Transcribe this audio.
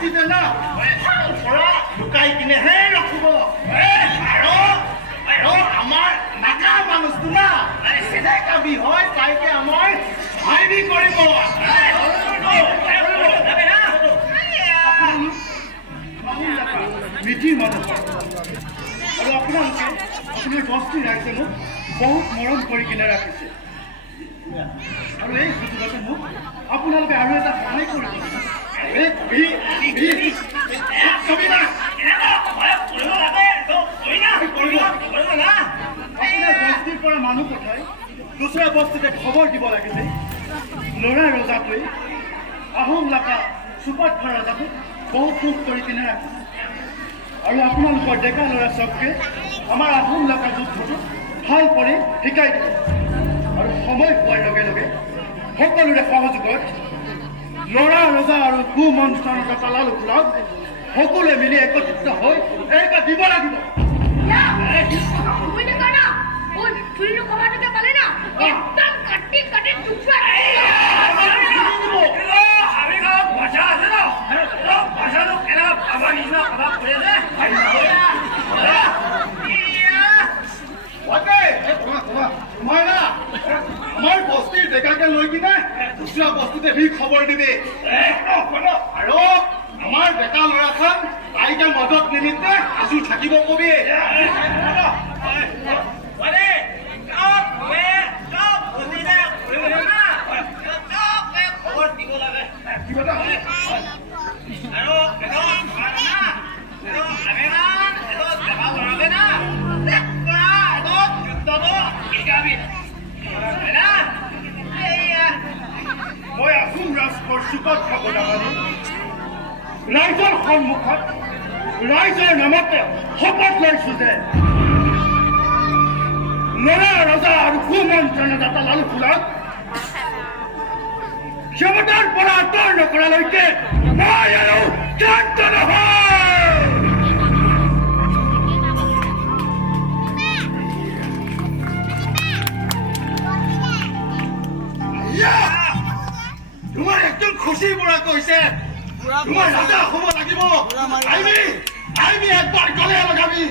বস্তিতে না পৰা লুকাই কিনেহে ৰাখিব আৰু আমাৰ নাকা মানুহটো না চিধা কাবি হয় তাইকে আমাৰ ভাইবি কৰিব মিঠি মানুহ আৰু আপোনালোকে আপোনাৰ বস্তি ৰাইজে মোক বহুত মৰম কৰি কিনে ৰাখিছে আৰু এই সুযোগতে মোক আপোনালোকে আৰু এটা সহায় কৰিব আপোনাৰ বস্তিৰ পৰা মানুহ পঠাই দুচৰা বস্তিতে খবৰ দিব লাগে যে ল'ৰা ৰজাটোৱে আহোম লাকা চুপাতফা ৰজাটোক বহুত সুখ কৰি কিনে ৰাখিছে আৰু আপোনালোকৰ ডেকা ল'ৰা চবকে আমাৰ আহোম লাকা যুদ্ধটো ভাল কৰি শিকাই দিব আৰু সময় পোৱাৰ লগে লগে সকলোৰে সহযোগত ল'ৰা ৰজা আৰু কুমন্ত্ৰণত তালালোক সকলোৱে মিলি একত্ৰিত হৈ এটা দিব লাগিব আমাৰ বস্তিৰ ডেকাকে লৈ কিনে দুচৰা বস্তিতে সি খবৰ দিবি আৰু আমাৰ ডেকা ল'ৰাখন তাইকে মদত নিমিত্তে সাজু থাকিব কবি মই আহোম ৰাষ্ট্ৰৰ চুপত খাব নামানি ৰাইজৰ সন্মুখত ৰাইজৰ নামতে শপত লৈছো যে ল'ৰা ৰজা আৰু কুমন্ত্ৰণদাতা লালুকুলক ক্ষমতাৰ পৰা আঁতৰ নকৰালৈকে মই আৰু শান্ত নহয় তোমাৰ একদম খুচি পৰা কৈছে তোমাৰ ৰাজা হ'ব লাগিব আহিবি একবাৰ গলে লগাবি